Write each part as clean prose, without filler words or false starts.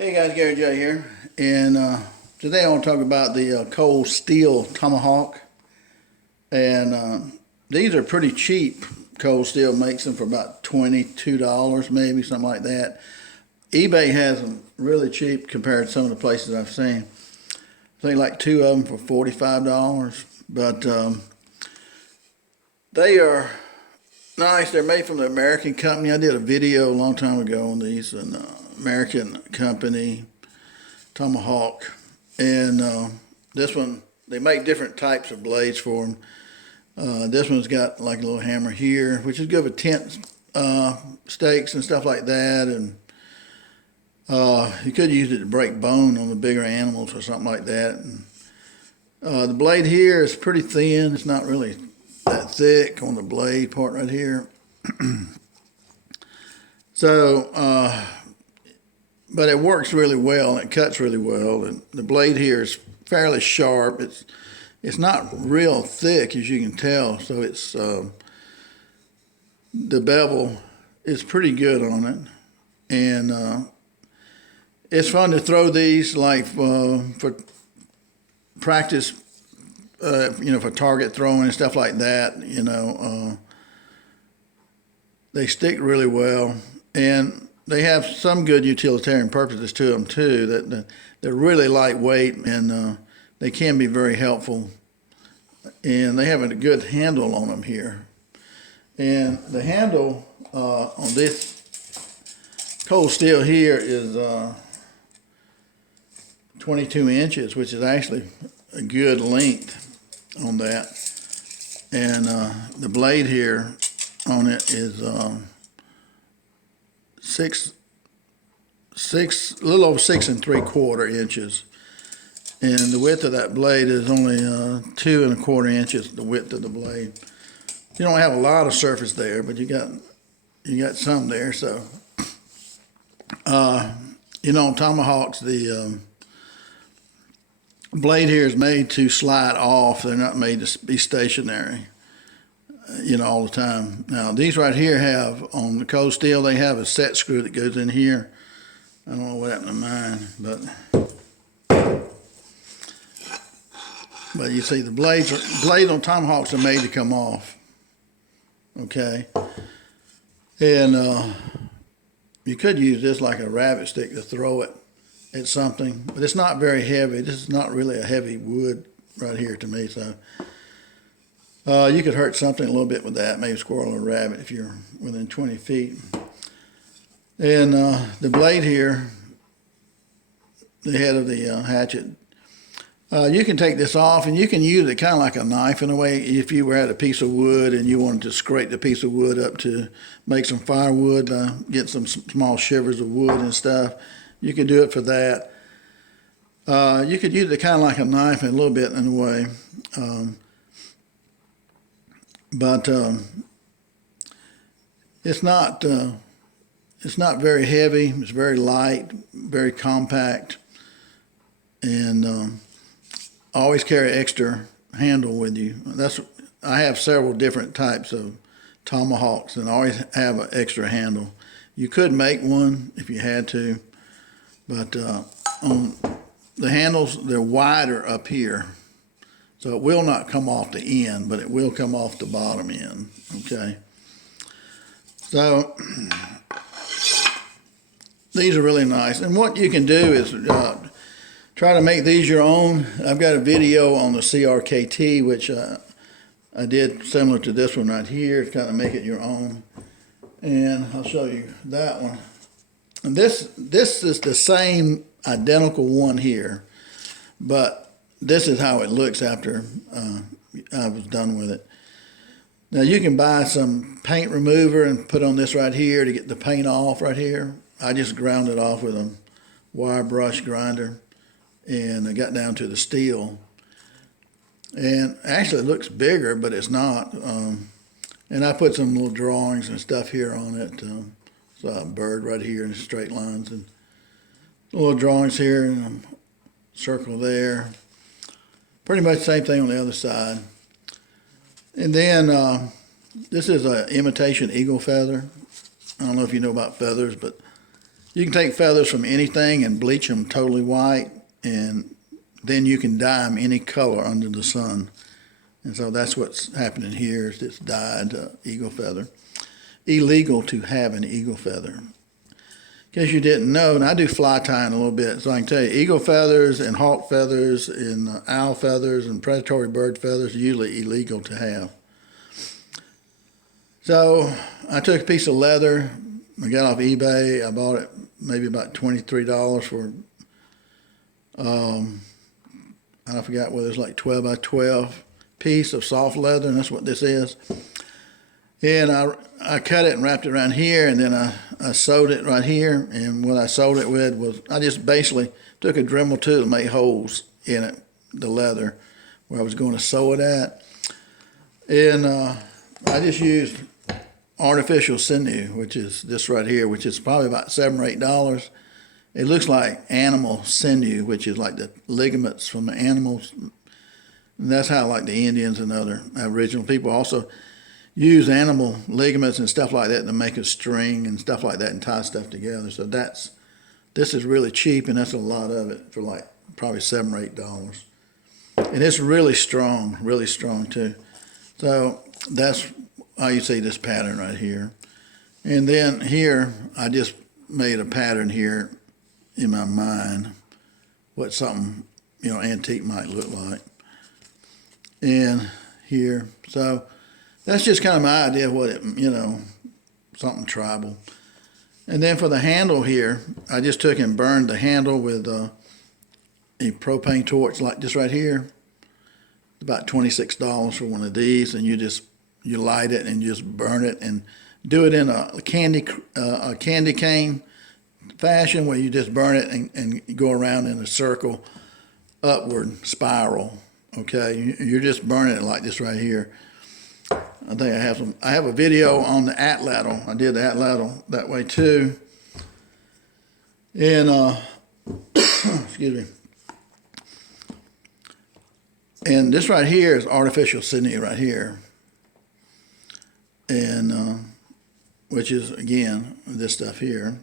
Hey guys, Gary J here, and today I want to talk about the Cold Steel Tomahawk. And these are pretty cheap. Cold Steel makes them for about $22, maybe something like that. eBay has them really cheap compared to some of the places I've seen. I think like two of them for $45, but they are nice. They're made from the American company. I did a video a long time ago on these, an American company, Tomahawk. And this one, they make different types of blades for them. This one's got like a little hammer here, which is good for tent stakes and stuff like that. And you could use it to break bone on the bigger animals or something like that. And, the blade here is pretty thin. It's not really that thick on the blade part right here. So, but it works really well and it cuts really well. And the blade here is fairly sharp. It's not real thick, as you can tell. So it's the bevel is pretty good on it, and it's fun to throw these like for practice. For target throwing and stuff like that. They stick really well, and they have some good utilitarian purposes to them too. That they're really lightweight, and they can be very helpful. And they have a good handle on them here. And the handle on this Cold Steel here is 22 inches, which is actually a good length on that. And the blade here on it is a little over 6 3/4 inches. And the width of that blade is only 2 1/4 inches, the width of the blade. You don't have a lot of surface there, but you got some there. So, Tomahawks, the blade here is made to slide off. They're not made to be stationary, all the time. Now, these right here have, on the Cold Steel, they have a set screw that goes in here. I don't know what happened to mine, but you see the blades on Tomahawks are made to come off. Okay. And you could use this like a rabbit stick to throw it at something, but it's not very heavy. This is not really a heavy wood right here to me, so you could hurt something a little bit with that, maybe a squirrel or a rabbit if you're within 20 feet. And the blade here, the head of the hatchet, you can take this off and you can use it kind of like a knife in a way. If you were at a piece of wood and you wanted to scrape the piece of wood up to make some firewood, get some small shivers of wood and stuff, you could do it for that. You could use it kind of like a knife in a little bit in a way. But it's not very heavy. It's very light, very compact, and always carry an extra handle with you. I have several different types of Tomahawks, and always have an extra handle. You could make one if you had to, but on the handles, they're wider up here. So it will not come off the end, but it will come off the bottom end, okay? So these are really nice. And what you can do is try to make these your own. I've got a video on the Crkt, which I did similar to this one right here, to kind of make it your own. And I'll show you that one. And this is the same identical one here, but this is how it looks after I was done with it. Now you can buy some paint remover and put on this right here to get the paint off right here. I just ground it off with a wire brush grinder, and I got down to the steel. And actually it looks bigger, but it's not. And I put some little drawings and stuff here on it. So a bird right here in straight lines, and little drawings here and a circle there. Pretty much the same thing on the other side. And then this is an imitation eagle feather. I don't know if you know about feathers, but You can take feathers from anything and bleach them totally white, and then you can dye them any color under the sun. And so that's what's happening here, is this dyed eagle feather. Illegal to have an eagle feather. In case you didn't know, and I do fly tying a little bit, so I can tell you, eagle feathers and hawk feathers and owl feathers and predatory bird feathers are usually illegal to have. So I took a piece of leather, I got off eBay, I bought it maybe about $23 for, I forgot whether it's like 12 by 12 piece of soft leather, and that's what this is. And I cut it and wrapped it around here, and then I sewed it right here. And what I sewed it with was, I just basically took a Dremel tool and made holes in it, the leather, where I was going to sew it at. And I just used artificial sinew, which is this right here, which is probably about $7 or $8. It looks like animal sinew, which is like the ligaments from the animals. And that's how like the Indians and other Aboriginal people also use animal ligaments and stuff like that to make a string and stuff like that and tie stuff together. So this is really cheap, and that's a lot of it for like probably $7 or $8. And it's really strong too. So that's how you see this pattern right here. And then here, I just made a pattern here in my mind, what something, antique might look like. And here, so that's just kind of my idea of what it, something tribal. And then for the handle here, I just took and burned the handle with a propane torch like this right here. About $26 for one of these, and you light it and just burn it, and do it in a candy cane fashion, where you just burn it and go around in a circle, upward spiral. Okay, you're just burning it like this right here. I think I have a video on the atlatl. I did the atlatl that way too. And excuse me. And this right here is artificial sinew right here. And which is, again, this stuff here.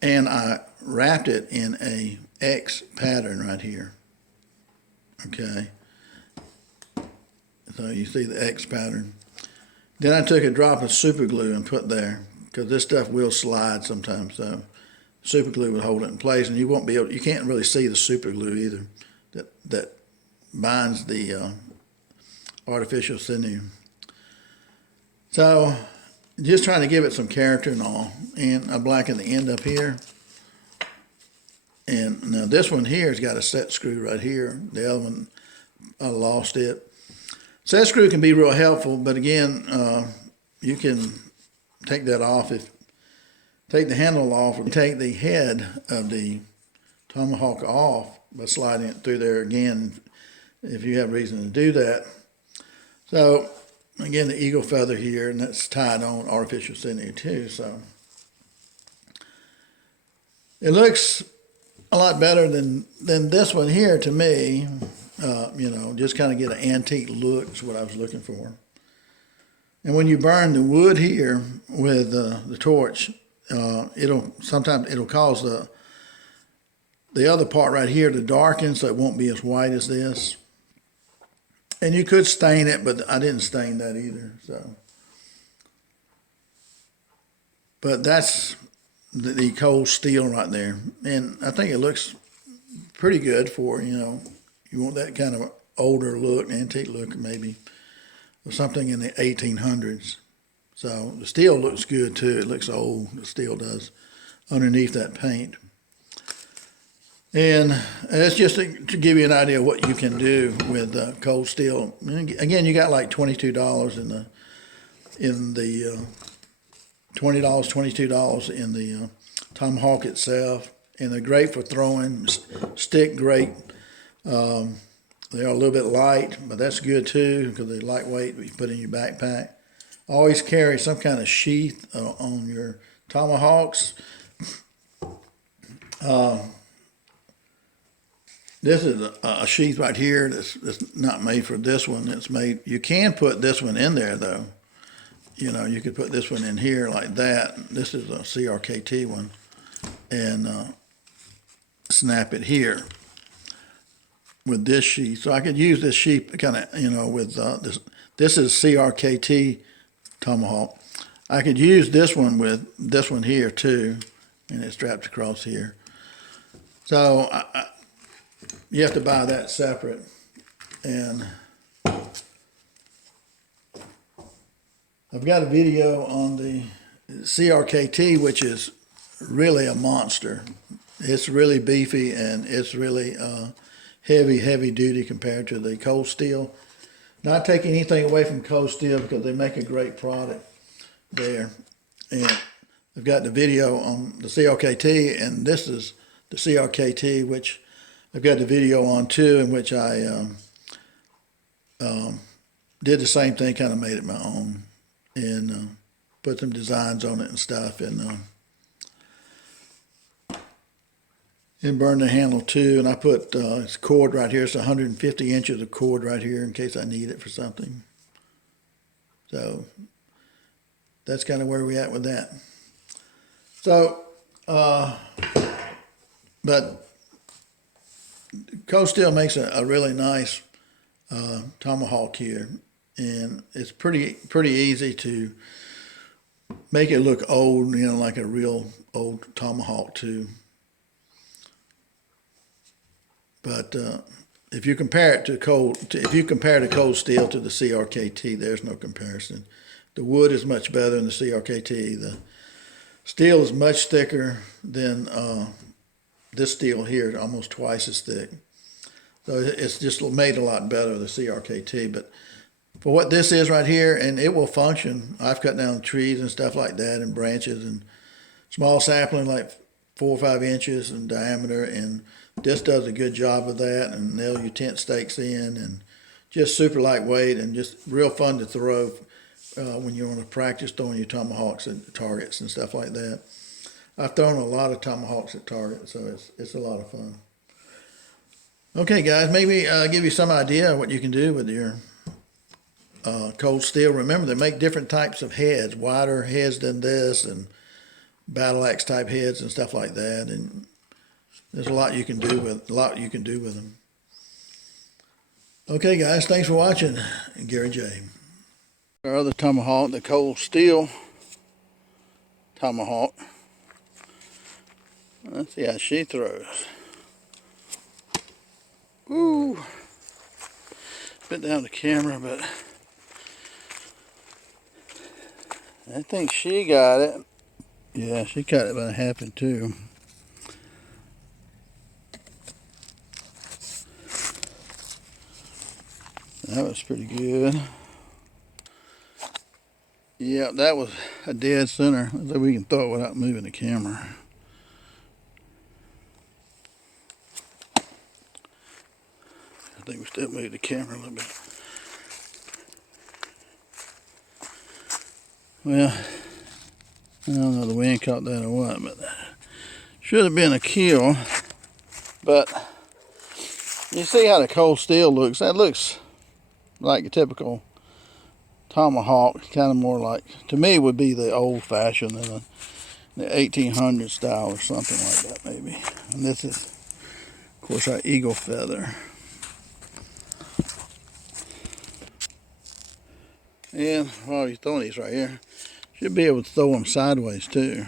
And I wrapped it in a X pattern right here. Okay. So you see the X pattern. Then I took a drop of super glue and put there, because this stuff will slide sometimes. So super glue would hold it in place, and you can't really see the super glue either that binds the artificial sinew. So just trying to give it some character and all. And I blackened the end up here. And now this one here has got a set screw right here. The other one, I lost it. Set screw can be real helpful, but again, you can take that off. Take the handle off, or take the head of the tomahawk off by sliding it through there again, if you have reason to do that. So again, the eagle feather here, and that's tied on artificial sinew too. So it looks a lot better than this one here to me. Just kind of get an antique look is what I was looking for. And when you burn the wood here with the torch, it'll cause the other part right here to darken, so it won't be as white as this. And you could stain it, but I didn't stain that either. So, but that's the cold steel right there, and I think it looks pretty good for, you want that kind of older look, antique look, maybe, or something in the 1800s. So the steel looks good too. It looks old, the steel does, underneath that paint. And that's just to give you an idea of what you can do with cold steel. And again, you got like $22 in the $22 in the tomahawk itself, and they're great for throwing, stick great. They are a little bit light, but that's good too, because they're lightweight. You put in your backpack. Always carry some kind of sheath on your tomahawks. This is a sheath right here that's not made for this one. It's made. You can put this one in there though, you know, you could put this one in here like that. This is a CRKT one, and snap it here with this sheath. So I could use this sheath kind of, you know, with this. This is CRKT Tomahawk. I could use this one with this one here too, and it straps across here. So you have to buy that separate. And I've got a video on the CRKT, which is really a monster. It's really beefy, and it's really heavy duty compared to the Cold Steel. Not taking anything away from Cold Steel, because they make a great product there. And I've got the video on the CRKT, and this is the CRKT, which I've got the video on too, in which I did the same thing, kind of made it my own, and put some designs on it and stuff, and burned the handle too. And I put this cord right here. It's 150 inches of cord right here in case I need it for something. So that's kind of where we're at with that. So, but Cold Steel makes a really nice tomahawk here, and it's pretty easy to make it look old, you know, like a real old tomahawk too. But if you compare it to Cold Steel to the CRKT, there's no comparison. The wood is much better than the CRKT. The steel is much thicker than this steel here, almost twice as thick. So it's just made a lot better, the CRKT. But for what this is right here, and it will function. I've cut down trees and stuff like that, and branches and small sapling like 4 or 5 inches in diameter, and this does a good job of that, and nail your tent stakes in, and just super lightweight and just real fun to throw when you want to practice throwing your tomahawks at targets and stuff like that. I've thrown a lot of tomahawks at targets, so it's a lot of fun. Okay, guys, maybe give you some idea of what you can do with your Cold Steel. Remember, they make different types of heads, wider heads than this, and battle axe type heads and stuff like that. And there's a lot you can do with them. Okay, guys, thanks for watching. Gary J. Our other tomahawk, the Cold Steel Tomahawk. Let's see how she throws. Ooh. Put down the camera, but I think she got it. Yeah, she cut it by half in two. That was pretty good. Yeah, that was a dead center. Let's see if we can throw it without moving the camera. I think we still moved the camera a little bit. Well, I don't know if the wind caught that or what, but should have been a kill. But you see how the Cold Steel looks. That looks like a typical tomahawk, kind of more like, to me, would be the old-fashioned, the 1800 style or something like that, maybe. And this is, of course, our eagle feather. And while you're throwing these right here, should be able to throw them sideways too.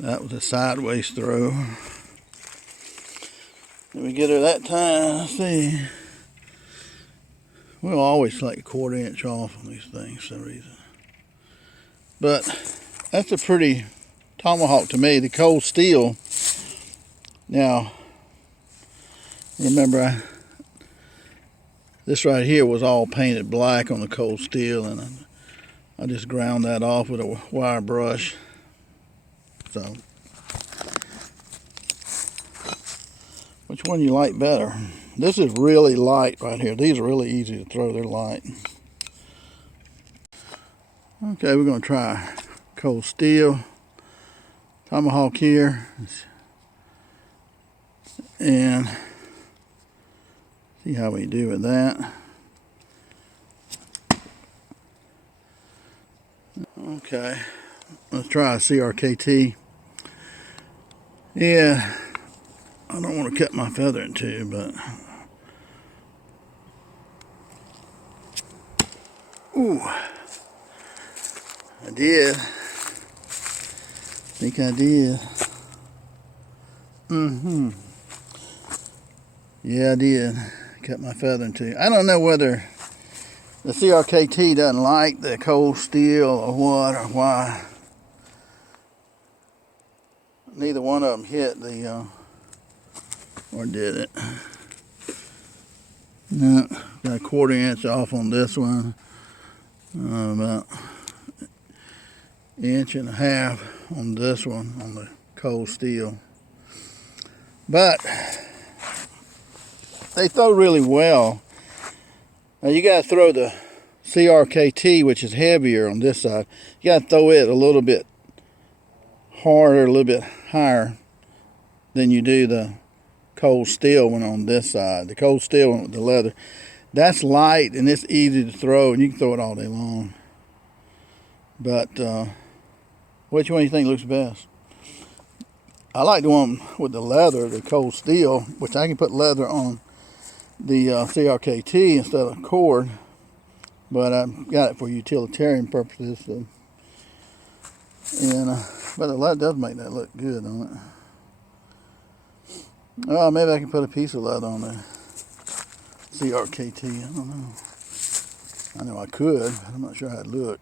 That was a sideways throw. Let me get her that time. Let's see. We'll always like a 1/4 inch off on these things for some reason. But that's a pretty tomahawk to me. The Cold Steel. Now, remember, this right here was all painted black on the Cold Steel, and I just ground that off with a wire brush. So, which one you like better? This is really light right here. These are really easy to throw. They're light. Okay, we're going to try Cold Steel Tomahawk here. And See how we do with that. Okay, let's try a CRKT. Yeah, I don't want to cut my feather in two, but ooh, I did. I think I did. Yeah, I did. Cut my feather in two. I don't know whether the CRKT doesn't like the cold steel or what or why. Neither one of them hit the, or did it? No, got a 1/4 inch off on this one. About 1.5 inches on this one, on the cold steel. But they throw really well. Now you got to throw the CRKT, which is heavier on this side. You got to throw it a little bit harder, a little bit higher than you do the cold steel one on this side. The cold steel one with the leather, that's light and it's easy to throw, and you can throw it all day long. But which one do you think looks best? I like the one with the leather, the cold steel, which I can put leather on the CRKT instead of cord, but I've got it for utilitarian purposes. So. And but the leather does make that look good on it. Oh, maybe I can put a piece of leather on the CRKT. I don't know. I know I could, but I'm not sure how it'd look.